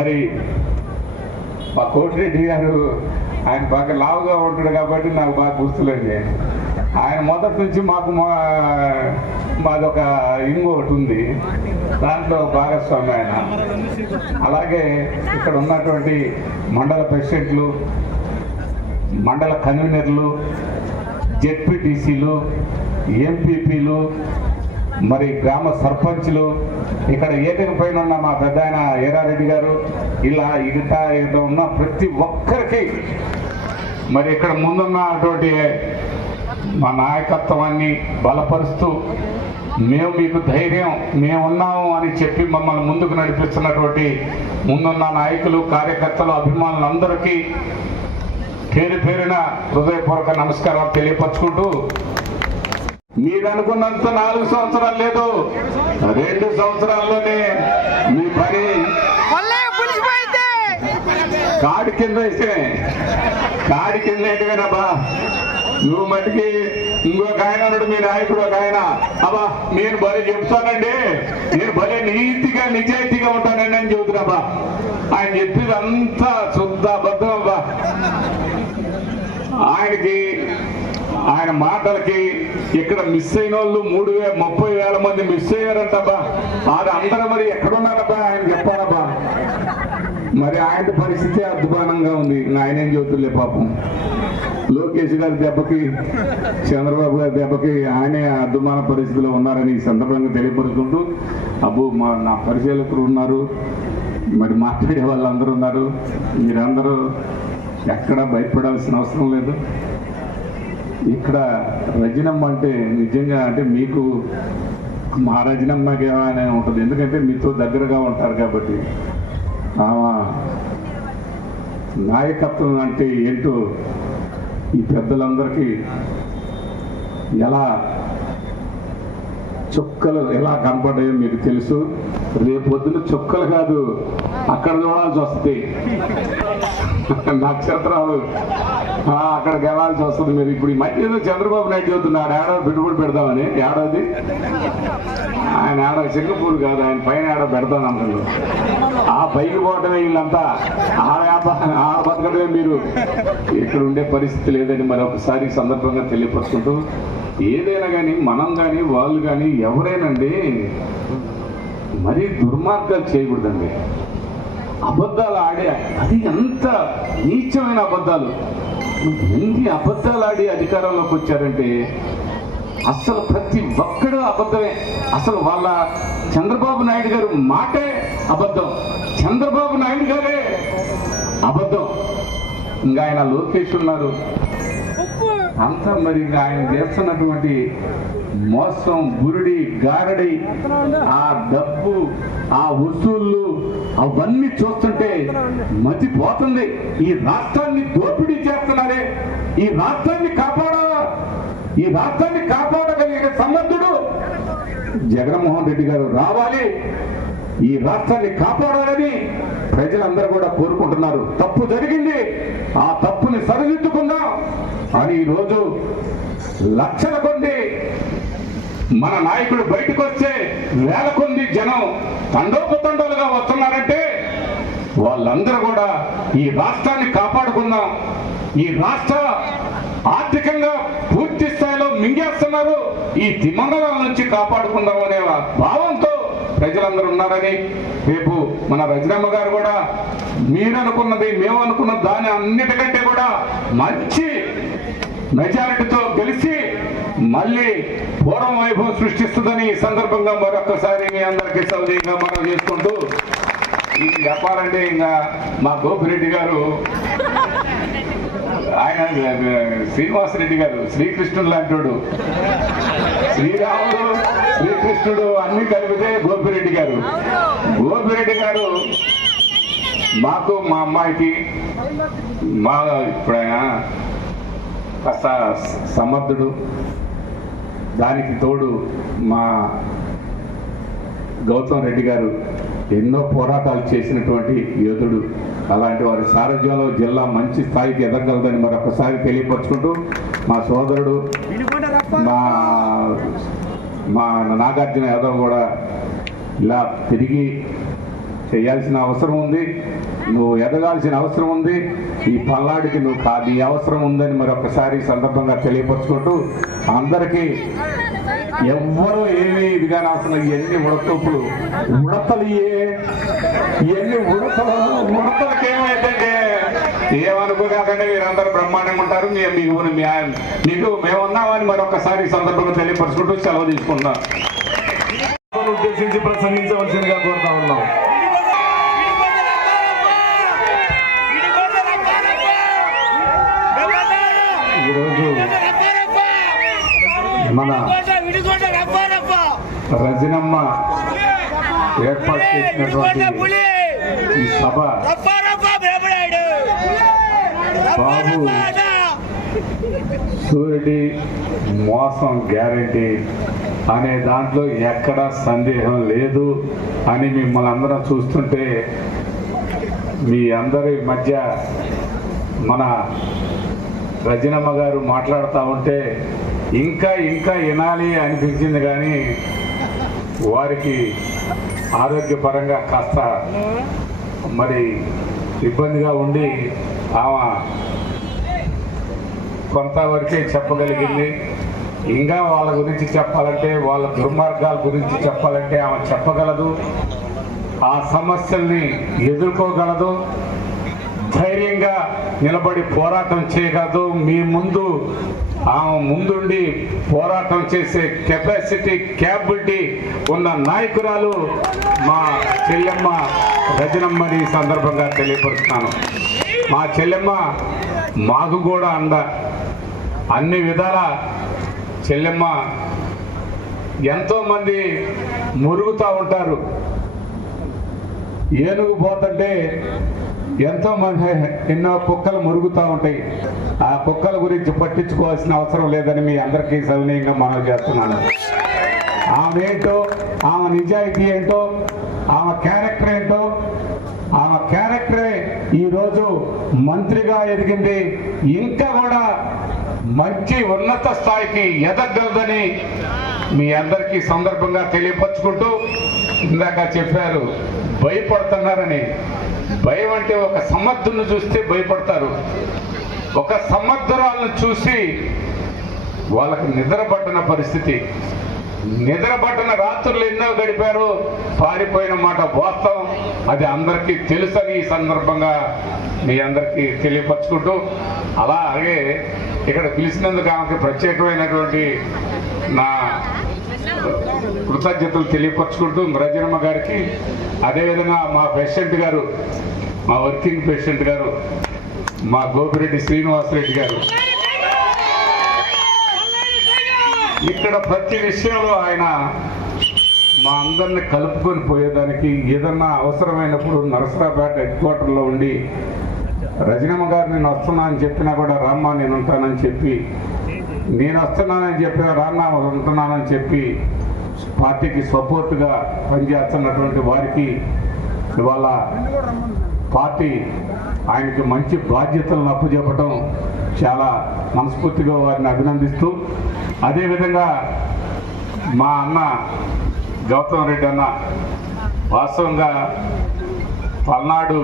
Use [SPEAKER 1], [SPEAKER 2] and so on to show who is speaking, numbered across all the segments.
[SPEAKER 1] మరి మా కోటిరెడ్డి గారు ఆయన బాగా లావుగా ఉంటాడు కాబట్టి నాకు బాగా గుర్తులేండి. ఆయన మొదటి నుంచి మాకు మా మాదొక ఒకటి ఉంది. దాంట్లో భాగస్వామి ఆయన. అలాగే ఇక్కడ ఉన్నటువంటి మండల ప్రెసిడెంట్లు మండల కన్వీనర్లు జెడ్పీటీసీలు ఎంపీపీలు మరి గ్రామ సర్పంచ్లు ఇక్కడ ఏదైనా పైన ఉన్న మా పెద్ద ఆయన ఏరారెడ్డి గారు ఇలా ఇట ఇట ఉన్న ప్రతి ఒక్కరికి మరి ఇక్కడ ముందున్నటువంటి మా నాయకత్వాన్ని బలపరుస్తూ మేము మీకు ధైర్యం మేము ఉన్నాము అని చెప్పి మమ్మల్ని ముందుకు నడిపిస్తున్నటువంటి ముందున్న నాయకులు కార్యకర్తలు అభిమానులందరికీ పేరు పేరున హృదయపూర్వక నమస్కారాలు తెలియపరచుకుంటూ మీరు అనుకున్నంత నాలుగు సంవత్సరాలు లేదు. రెండు సంవత్సరాల్లోనే మీ పని కాడి కింద వేస్తే కాడి కింద ఏంటివేనబ్బా నువ్వు మటుకి ఇంకొక ఆయన ఉన్నాడు మీ నాయకుడు ఒక ఆయన. అబ్బా నేను భలే చెప్తానండి. నేను భలే నీతిగా నిజాయితీగా ఉంటానండి అని చెబుతున్నాబ్బా ఆయన చెప్పేది అంతా శుద్ధ అబద్ధం అబ్బా. ఆయనకి ఆయన మాటలకి ఇక్కడ మిస్ అయిన వాళ్ళు మూడు వేల ముప్పై వేల మంది మిస్ అయ్యారంటబ్బా. అది అందరూ మరి ఎక్కడున్నారబ్బా? ఆయన చెప్పాలబ్బా. మరి ఆయన పరిస్థితి అధ్వానంగా ఉంది. నాయనేం ఆయన ఏం చెబుతులే పాపం. లోకేష్ గారి దెబ్బకి చంద్రబాబు గారి దెబ్బకి ఆయనే అద్దుమాన పరిస్థితిలో ఉన్నారని ఈ సందర్భంగా తెలియపరుచుకుంటూ అబ్బు మా నా పరిశీలకులు ఉన్నారు. మరి మాట్లాడే వాళ్ళందరూ ఉన్నారు. మీరందరూ ఎక్కడా భయపడాల్సిన అవసరం లేదు. ఇక్కడ రజనమ్మ అంటే నిజంగా అంటే మీకు మా రజనమ్మకి ఉంటుంది. ఎందుకంటే మీతో దగ్గరగా ఉంటారు కాబట్టి. ఆమె నాయకత్వం అంటే ఏంటో ఈ పెద్దలందరికీ ఎలా చుక్కలు ఎలా కనపడ్డాయో మీకు తెలుసు. రేపు చుక్కలు కాదు అక్కడ చూడాల్సి వస్తుంది నక్షత్రాలు. అక్కడ గెలాల్సి వస్తుంది మీరు. ఇప్పుడు ఈ మధ్య ఏదో చంద్రబాబు నాయుడు చెబుతున్నాడు ఏడాది పెట్టుబడి పెడదామని. ఏడాది? ఆయన ఏడాది సింగపూర్ కాదు ఆయన పైన ఏడ పెడతాను అంటున్నారు ఆ పైకి పోవటమే వీళ్ళంతా. ఆ వ్యాపారం ఆ బతకటమే మీరు. ఇక్కడ ఉండే పరిస్థితి లేదని మరి ఒకసారి సందర్భంగా తెలియపరుచుకుంటూ ఏదైనా కానీ మనం కానీ వాళ్ళు కానీ ఎవరైనండి మరీ దుర్మార్గాలు చేయకూడదండి. అబద్ధాలు ఆడే అది ఎంత నీచమైన అబద్ధాలు. ఎన్ని అబద్ధాలు ఆడి అధికారంలోకి వచ్చారంటే అసలు ప్రతి ఒక్కడు అబద్ధమే. అసలు వాళ్ళ చంద్రబాబు నాయుడు గారు మాటే అబద్ధం. చంద్రబాబు నాయుడు గారే అబద్ధం. ఇంకా ఆయన లోకేష్ ఉన్నారు. అంతా మరి ఇంకా ఆయన చేస్తున్నటువంటి మోసం బురుడి గారడి ఆ డబ్బు ఆ వసూళ్ళు అవన్నీ చూస్తుంటే మతి పోతుంది. ఈ రాష్ట్రాన్ని దోపిడీ చేస్తున్నారే. ఈ రాష్ట్రాన్ని కాపాడాలా? ఈ రాష్ట్రాన్ని కాపాడగలిగే సమర్థుడు జగన్మోహన్ రెడ్డి గారు రావాలి. ఈ రాష్ట్రాన్ని కాపాడాలని ప్రజలందరూ కూడా కోరుకుంటున్నారు. తప్పు జరిగింది. ఆ తప్పుని సరిదిద్దుకుందాం అని ఈరోజు లక్షల కొన్ని మన నాయకుడు బయటకు వచ్చే వేల కొంది జనం తండోపతండోలుగా వస్తున్నారంటే వాళ్ళందరూ కూడా ఈ రాష్ట్రాన్ని కాపాడుకుందాం. ఈ రాష్ట్ర ఆర్థికంగా పూర్తి స్థాయిలో మింగేస్తున్నారు. ఈ తిమంగళం నుంచి కాపాడుకుందాం అనే భావంతో ప్రజలందరూ ఉన్నారని రేపు మన రజనమ్మ గారు కూడా మీరనుకున్నది మేము అనుకున్న దాని అన్నిటికంటే కూడా మంచి మెజారిటీతో గెలిచి మళ్ళీ పూర్వం వైభవం సృష్టిస్తుందని ఈ సందర్భంగా మరొకసారి మీ అందరికీ సౌదీయంగా మనం చేసుకుంటూ ఇది చెప్పాలంటే ఇంకా మా గోపిరెడ్డి గారు ఆయన శ్రీనివాసరెడ్డి గారు శ్రీకృష్ణుడు లాంటోడు శ్రీరాముడు శ్రీకృష్ణుడు అన్ని కలిపితే గోపిరెడ్డి గారు. గోపిరెడ్డి గారు మాకు మా అమ్మాయికి మా ఇప్పుడు ఆయన కాస్త సమర్థుడు దానికి తోడు మా గౌతమ్ రెడ్డి గారు ఎన్నో పోరాటాలు చేసినటువంటి యోధుడు. అలాంటి వారి సారథ్యంలో జిల్లా మంచి స్థాయికి ఎదగలదని మరొకసారి తెలియపరుచుకుంటూ మా సోదరుడు మా మా నాగార్జున యాదవ్ కూడా ఇలా తిరిగి చేయాల్సిన అవసరం ఉంది. నువ్వు ఎదగాల్సిన అవసరం ఉంది. ఈ పల్లాడికి నువ్వు కా నీ అవసరం ఉందని మరొకసారి సందర్భంగా తెలియపరుచుకుంటూ అందరికీ ఎవ్వరూ ఏమీ ఇదిగా అసలు ఎన్ని ఉడతూపులు ఉడతలు ఏ ఎన్ని ఉడతలు ఉడతలకి ఏమైందంటే ఏమనుకోకండి మీరందరూ బ్రహ్మాండంగా ఉంటారు. మీ మీకు మీ ఆయన- మీకు మేమున్నామని మరొకసారి సందర్భంగా తెలియపరుచుకుంటూ సెలవు తీసుకుంటాం ఉద్దేశించి ప్రసంగించవలసిందిగా కోరుతా ఉన్నాం. ఈరోజు మన రజనమ్మ ఏర్పాటు చేసినటువంటి ఈ సభ బాబు సూర్యుడి మోసం గ్యారంటీ అనే దాంట్లో ఎక్కడా సందేహం లేదు అని మిమ్మల్ని అందరం చూస్తుంటే మీ అందరి మధ్య మన రజనమ్మ గారు మాట్లాడుతూ ఉంటే ఇంకా ఇంకా వినాలి అనిపించింది కానీ వారికి ఆరోగ్యపరంగా కాస్త మరి ఇబ్బందిగా ఉండి ఆమె కొంతవరకే చెప్పగలిగింది. ఇంకా వాళ్ళ గురించి చెప్పాలంటే వాళ్ళ దుర్మార్గాల గురించి చెప్పాలంటే ఆమె చెప్పగలదు. ఆ సమస్యల్ని ఎదుర్కోగలదు. నిలబడి పోరాటం చేయగలదు. మీ ముందు ఆమె ముందుండి పోరాటం చేసే కెపాసిటీ క్యాపబిలిటీ ఉన్న నాయకురాలు మా చెల్లెమ్మ రజనమ్మని ఈ సందర్భంగా తెలియపరుస్తున్నాను. మా చెల్లెమ్మ మాకు కూడా అండ అన్ని విధాల చెల్లెమ్మ ఎంతోమంది మురుగుతూ ఉంటారు. ఏనుగు పోతుంటే ఎంతో మంది ఎన్నో కుక్కలు మురుగుతూ ఉంటాయి. ఆ కుక్కల గురించి పట్టించుకోవాల్సిన అవసరం లేదని మీ అందరికీ సవినయంగా మనవి చేస్తున్నాను. ఆమె ఏంటో ఆమె నిజాయితీ ఏంటో ఆమె క్యారెక్టర్ ఏంటో ఆమె క్యారెక్టరే ఈరోజు మంత్రిగా ఎదిగింది. ఇంకా కూడా మంచి ఉన్నత స్థాయికి ఎదగలదని మీ అందరికీ సందర్భంగా తెలియపరుచుకుంటూ ఇందాక చెప్పారు భయపడుతున్నారని. భయం అంటే ఒక సమర్థుని చూస్తే భయపడతారు. ఒక సమర్థురాలను చూసి వాళ్ళకి నిద్రపట్టిన పరిస్థితి. నిద్రపట్టిన రాత్రులు ఎన్నో గడిపారు పారిపోయిన మాట వాస్తవం. అది అందరికీ తెలుసని ఈ సందర్భంగా మీ అందరికీ తెలియపరచుకుంటూ అలాగే ఇక్కడ పిలిచినందుకు ఆమెకి ప్రత్యేకమైనటువంటి నా కృతజ్ఞతలు తెలియపరచుకుంటూ రజనమ్మ గారికి అదేవిధంగా మా పేషెంట్ గారు మా వర్కింగ్ పేషెంట్ గారు మా గోపిరెడ్డి శ్రీనివాసరెడ్డి గారు. ఇక్కడ ప్రతి విషయంలో ఆయన మా అందరిని కలుపుకొని పోయేదానికి ఏదన్నా అవసరమైనప్పుడు నరసరాపేట హెడ్ క్వార్టర్లో ఉండి రజనమ్మ గారు నేను వస్తున్నా అని చెప్పినా కూడా రామ్మ నేను ఉంటానని చెప్పి నేను వస్తున్నానని చెప్పిన రాన్నా ఉంటున్నానని చెప్పి పార్టీకి సపోర్ట్గా పనిచేస్తున్నటువంటి వారికి ఇవాళ పార్టీ ఆయనకి మంచి బాధ్యతలను అప్పచెప్పడం చాలా మనస్ఫూర్తిగా వారిని అభినందిస్తూ అదేవిధంగా మా అన్న గౌతమ్ రెడ్డి అన్న వాస్తవంగా పల్నాడు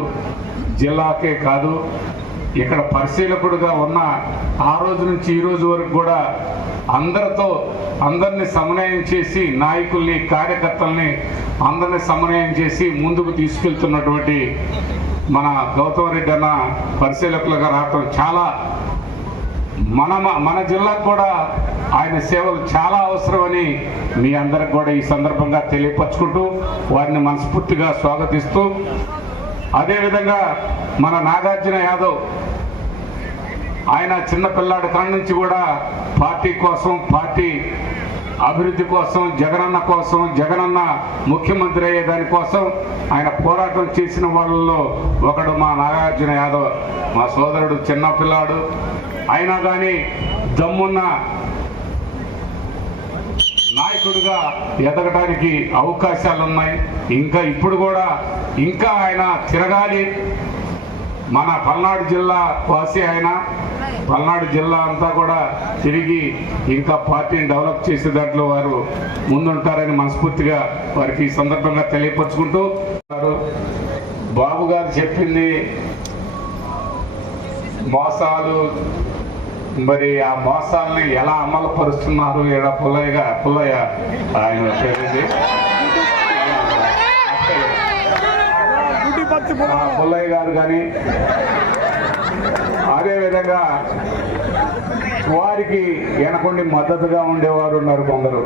[SPEAKER 1] జిల్లాకే కాదు ఇక్కడ పరిశీలకుడుగా ఉన్న ఆ రోజు నుంచి ఈ రోజు వరకు కూడా అందరితో అందరిని సమన్వయం చేసి నాయకుల్ని కార్యకర్తల్ని అందరిని సమన్వయం చేసి ముందుకు తీసుకెళ్తున్నటువంటి మన గౌతమ్ రెడ్డి అన్న పరిశీలకులుగా రావటం చాలా మన మన జిల్లాకు కూడా ఆయన సేవలు చాలా అవసరమని మీ అందరికి కూడా ఈ సందర్భంగా తెలియపరచుకుంటూ వారిని మనస్ఫూర్తిగా స్వాగతిస్తూ అదేవిధంగా మన నాగార్జున యాదవ్ ఆయన చిన్నపిల్లాడి కాడ నుంచి కూడా పార్టీ కోసం పార్టీ అభివృద్ధి కోసం జగనన్న కోసం జగనన్న ముఖ్యమంత్రి అయ్యే దానికోసం ఆయన పోరాటం చేసిన వాళ్ళలో ఒకడు మా నాగార్జున యాదవ్. మా సోదరుడు చిన్నపిల్లాడు అయినా కానీ దమ్మున్న నాయకుడిగా ఎదగడానికి అవకాశాలు ఉన్నాయి ఇంకా ఇప్పుడు కూడా ఇంకా ఆయన తిరగాలి. మన పల్నాడు జిల్లా వాసి ఆయన. పల్నాడు జిల్లా అంతా కూడా తిరిగి ఇంకా పార్టీని డెవలప్ చేసే దాంట్లో వారు ముందుంటారని మనస్ఫూర్తిగా వారికి ఈ సందర్భంగా తెలియపరుచుకుంటూ బాబు గారు చెప్పింది మోసాలు మరి ఆ మోసాలని ఎలా అమలు పరుస్తున్నారు ఇలా పుల్లయ్య పుల్లయ్య ఆయన పేరేంటి? ఆ పుల్లయ్య గారు కానీ అదేవిధంగా వారికి వెనకొండి మద్దతుగా ఉండేవారు ఉన్నారు కొందరు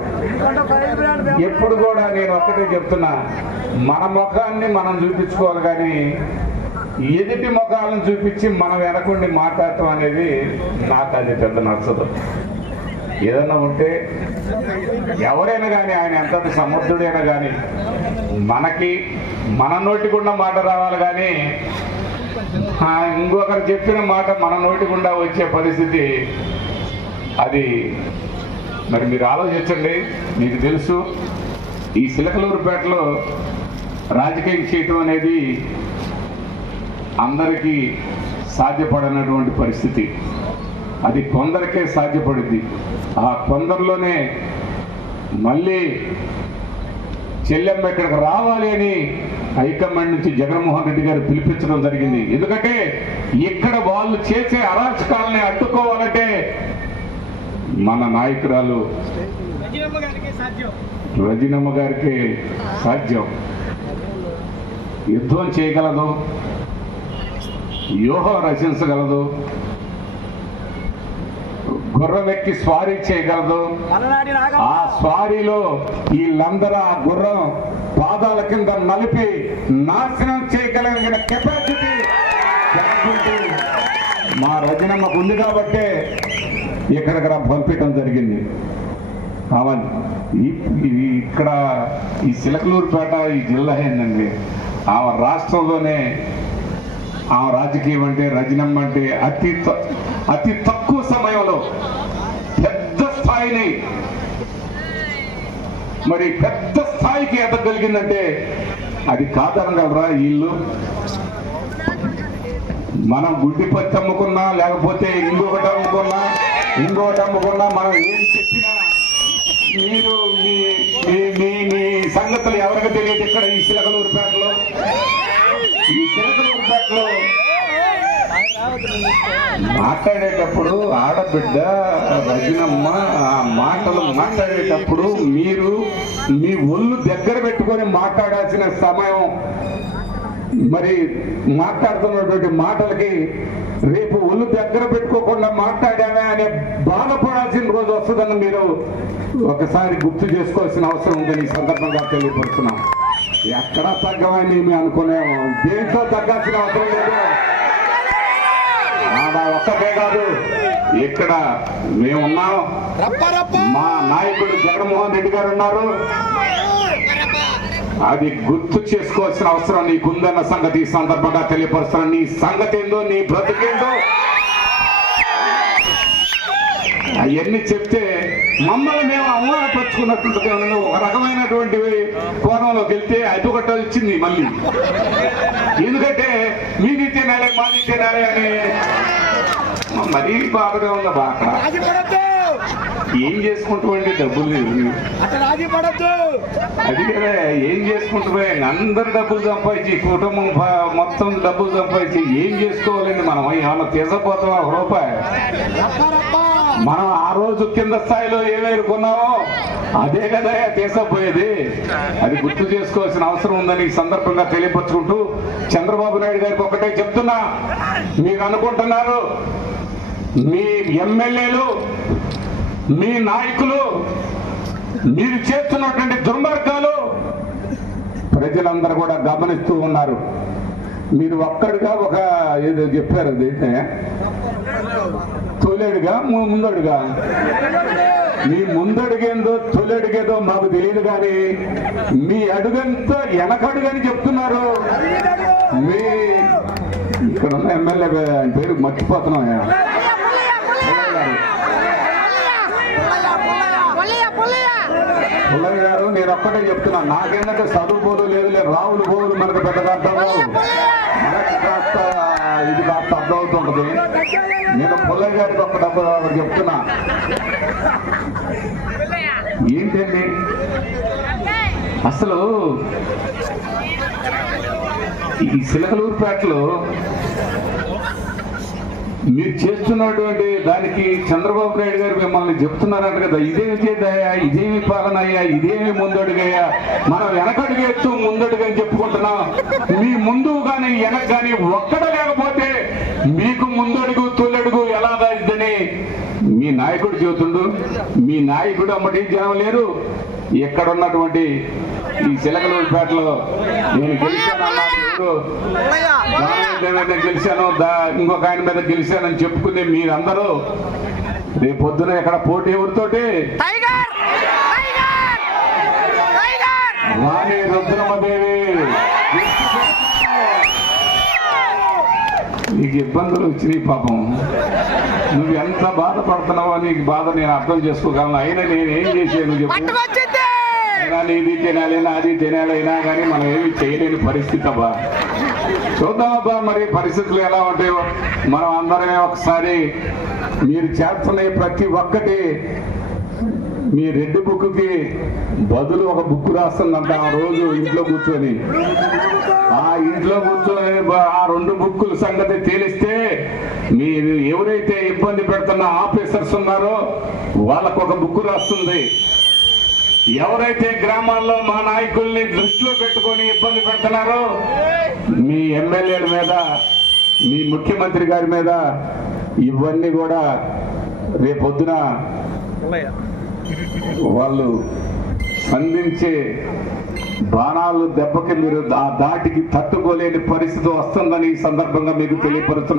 [SPEAKER 1] ఎప్పుడు కూడా నేను ఒక్కటే చెప్తున్నా మన ముఖాన్ని మనం చూపించుకోవాలి కానీ ఎదుటి ముఖాలను చూపించి మనం వెనకుండి మాట్లాడటం అనేది నాకు అది పెద్ద నచ్చదు. ఏదన్నా ఉంటే ఎవరైనా కానీ ఆయన ఎంత సమర్థుడైనా కానీ మనకి మన నోటి గుండా మాట రావాలి కానీ ఇంకొకరు చెప్పిన మాట మన నోటి గుండా వచ్చే పరిస్థితి అది మరి మీరు ఆలోచించండి మీకు తెలుసు. ఈ సిలకలూరుపేటలో రాజకీయం చేయటం అనేది అందరికీ సాధ్యపడనటువంటి పరిస్థితి. అది కొందరికే సాధ్యపడింది. ఆ కొందరిలోనే మళ్ళీ చెల్లెమ్మ ఇక్కడికి రావాలి అని హైకమాండ్ నుంచి జగన్మోహన్ రెడ్డి గారు పిలిపించడం జరిగింది. ఎందుకంటే ఇక్కడ వాళ్ళు చేసే అరాచకాలని అడ్డుకోవాలంటే మన నాయకురాలు రజనమ్మ గారికి సాధ్యం. యుద్ధం చేయగలదు. వ్యూహం రచించగలదు. గుర్రం ఎక్కి స్వారీ చేయగలదు. ఆ స్వారీలో వీళ్ళందరూ ఆ గుర్రం పాదాల కింద నలిపి నాశనం చేయగలిగిన కెపాసిటీ మా రజనమ్మకు ఉంది కాబట్టే ఇక్కడికి పంపించడం జరిగింది. ఇది ఇక్కడ ఈ సిలకలూరుపేట ఈ జిల్లా ఏంటండి ఆమె రాష్ట్రంలోనే ఆ రాజకీయం అంటే రజనమ్మ అంటే అతి త- అతి తక్కువ సమయంలో పెద్ద స్థాయిని మరి పెద్ద స్థాయికి ఎదగలిగిందంటే అది కాదనగలరా వీళ్ళు? మనం గుడ్డి పత్తి అమ్ముకున్నా లేకపోతే ఇంకొకటి అమ్ముకున్నా ఇంకొకటి అమ్ముకున్నా మనం ఏం చెప్పినా మీరు మీ మీ మీ మీ సంగతులు ఎవరికి తెలియదు ఇక్కడ ఈ సిలకలూరుపేటలో ఈ సిలకలూరుపేటలో మాట్లాడేటప్పుడు ఆడబిడ్డ రజనమ్మ ఆ మాటలు మాట్లాడేటప్పుడు మీరు మీ ఒళ్ళు దగ్గర పెట్టుకొని మాట్లాడాల్సిన సమయం. మరి మాట్లాడుతున్నటువంటి మాటలకి రేపు ఒళ్ళు దగ్గర పెట్టుకోకుండా మాట్లాడామే అనే బాధపడాల్సిన రోజు వస్తుందని మీరు ఒకసారి గుర్తు చేసుకోవాల్సిన అవసరం ఉందని ఈ సందర్భంగా తెలియపరుస్తున్నాం. ఎక్కడా తగ్గమని మేము అనుకునేము దేంట్లో తగ్గాల్సిన అవసరం లేదు. ఆమె ఒక్కటే కాదు. ఇక్కడ మేమున్నాం. మా నాయకుడు జగన్మోహన్ రెడ్డి గారు ఉన్నారు. అది గుర్తు చేసుకోవాల్సిన అవసరం నీకుందన్న సంగతి ఈ సందర్భంగా తెలియపరుస్తున్నాను నీ సంగతి ఏందో నీ బ్రతికేందో. అవన్నీ చెప్తే మమ్మల్ని మేము అవమానపరుచుకున్నట్టు ఒక రకమైనటువంటి కోణంలోకి వెళ్తే అడ్డుకట్ట వచ్చింది మళ్ళీ. ఎందుకంటే మీది తినాలి మాది తినాలి అని మరీ బాధగా
[SPEAKER 2] రాజీ పడద్దు
[SPEAKER 1] ఏం చేసుకుంటామండి డబ్బులు?
[SPEAKER 2] పడద్దు
[SPEAKER 1] అది కదా ఏం చేసుకుంటామే అందరు డబ్బులు సంపాదించి కుటుంబం మొత్తం డబ్బులు సంపాదించి ఏం చేసుకోవాలండి మనం? ఏమన్నా తీసపోతాం ఒక రూపాయి? మనం ఆ రోజు కింద స్థాయిలో ఏమేరుకున్నామో అదే కదా తీసపోయేది. అది గుర్తు చేసుకోవాల్సిన అవసరం ఉందని ఈ సందర్భంగా తెలియపరుచుకుంటూ చంద్రబాబు నాయుడు గారికి ఒకటే చెప్తున్నా. మీరు అనుకుంటున్నారు మీ ఎమ్మెల్యేలు మీ నాయకులు మీరు చేస్తున్నటువంటి దుర్మార్గాలు ప్రజలందరూ కూడా గమనిస్తూ ఉన్నారు. మీరు ఒక్కడిగా ఒక ఏదో చెప్పారు అది తొలడుగా ముందడుగా. మీ ముందడుగేందో తొలడుగేదో మాకు తెలియదు కానీ మీ అడుగంతా వెనకడుగని చెప్తున్నారు. మీ ఇక్కడ ఉన్న ఎమ్మెల్యే పేరు మర్చిపోతున్నాం పుల్లయ్య గారు నేను ఒక్కటే చెప్తున్నా నాకేంటంటే చదువు పోదు లేదు లేదు రావులు పోలు మనకు పెద్దగా అర్థం కావు. మనకి కాస్త ఇది కాస్త అర్థమవుతుంటది నేను పుల్లయ్య గారికి ఒక డబ్బు చెప్తున్నా. ఏంటండి? అసలు ఈ సిలకలూరుపేటలో మీరు చేస్తున్నటువంటి దానికి చంద్రబాబు నాయుడు గారు మిమ్మల్ని చెప్తున్నారంట కదా ఇదేమి చేద్దయ్యా ఇదేమి పాలన అయ్యా ఇదేమి ముందడుగయ్యా. మనం వెనకడుగేస్తూ ముందడుగు అని చెప్పుకుంటున్నాం. మీ ముందు కానీ వెనక కానీ ఒక్కడ లేకపోతే మీకు ముందడుగు తొలడుగు ఎలా దాయిద్దని మీ నాయకుడు చెబుతుండు. మీ నాయకుడు అమ్మటి జనం లేరు. ఎక్కడ ఉన్నటువంటి ఈ చిలకలూరుపేటలో నేను గెలిచాను గెలిచాను ఇంకొక ఆయన మీద గెలిచానని చెప్పుకునే మీరందరూ. రేపు పొద్దున ఇక్కడ పోటీ ఎవరితోటి?
[SPEAKER 2] Tiger! Tiger! Tiger!
[SPEAKER 1] Rani Rudramadevi. నీకు ఇబ్బందులు వచ్చినాయి పాపం. నువ్వు ఎంత బాధపడుతున్నావో నీకు బాధ నేను అర్థం చేసుకోగలను. అయినా నేను ఏం చేశాను చెప్పు. అయినా నీది తినాలి నాది తినాలి అయినా కానీ మనం ఏమి చేయలేని పరిస్థితి అబ్బా. చూద్దామబ్బా మరి పరిస్థితులు ఎలా ఉంటాయో. మనం అందరమే ఒకసారి మీరు చేస్తున్న ప్రతి ఒక్కటి మీ రెడ్డి బుక్కి బదులు ఒక బుక్ రాస్తుందంట ఆ రోజు ఇంట్లో కూర్చొని. ఆ ఇంట్లో కూర్చొని ఆ రెండు బుక్కుల సంగతి తేలిస్తే మీరు ఎవరైతే ఇబ్బంది పెడుతున్న ఆఫీసర్స్ ఉన్నారో వాళ్ళకు ఒక బుక్ రాస్తుంది. ఎవరైతే గ్రామాల్లో మా నాయకుల్ని దృష్టిలో పెట్టుకొని ఇబ్బంది పెడుతున్నారో మీ ఎమ్మెల్యేల మీద మీ ముఖ్యమంత్రి గారి మీద ఇవన్నీ కూడా రేపొద్దున వాళ్ళు స్పందించే బాణాలు దెబ్బకి మీరు ఆ దాటికి తట్టుకోలేని పరిస్థితి వస్తుందని ఈ సందర్భంగా మీకు తెలియపరుస్తున్నారు